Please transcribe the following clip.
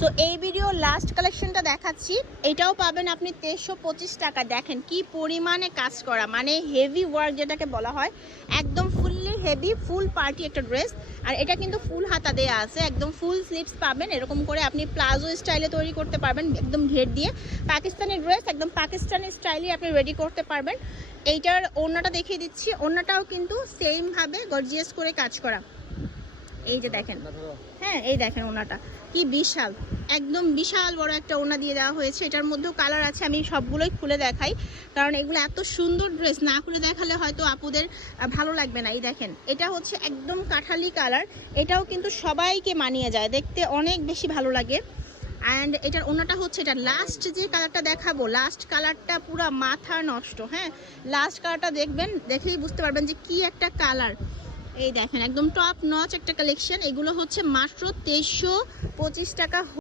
So এই video last কালেকশনটা দেখাচ্ছি, এটাও পাবেন আপনি 2325 টাকা। দেখেন কি পরিমাণে কাজ করা, মানে হেভি ওয়ার্ক যেটাকে বলা হয়, একদম ফুললি হেভি ফুল পার্টি একটা ড্রেস। আর এটা কিন্তু ফুল হাতা দেয়া আছে, একদম ফুল স্লিভস পাবেন। এরকম করে আপনি প্লাজো স্টাইলে তৈরি করতে পারবেন, একদম ঘের দিয়ে। পাকিস্তানি ড্রেস, একদম পাকিস্তানি স্টাইলে আপনি রেডি করতে পারবেন। এইটার ওড়নাটা দেখিয়ে দিচ্ছি, ওড়নাটাও কিন্তু সেম ভাবে গর্জিয়াস করে কাজ করা। এই যে দেখেন, হ্যাঁ এই দেখেন ওড়নাটা কি বিশাল, একদম বিশাল বড় একটা ওড়না দিয়ে দেওয়া হয়েছে। এটার মধ্যেও কালার আছে, আমি সবগুলোই খুলে দেখাই, কারণ এগুলো এত সুন্দর ড্রেস, না খুলে দেখালে হয়তো আপুদের ভালো লাগবে না। এই দেখেন, এটা হচ্ছে একদম কাঠালি কালার, এটাও কিন্তু সবাইকে মানিয়ে যায়, দেখতে অনেক বেশি ভালো লাগে। অ্যান্ড এটার ওড়নাটা হচ্ছে, এটা লাস্ট যে কালারটা দেখাবো, লাস্ট কালারটা পুরো মাথা নষ্ট। হ্যাঁ, লাস্ট কালারটা দেখবেন, দেখেই বুঝতে পারবেন যে কি একটা কালার। এই দেখেন, একদম টপ নচ একটা কালেকশন। এগুলো হচ্ছে মাত্র 2325 টাকা।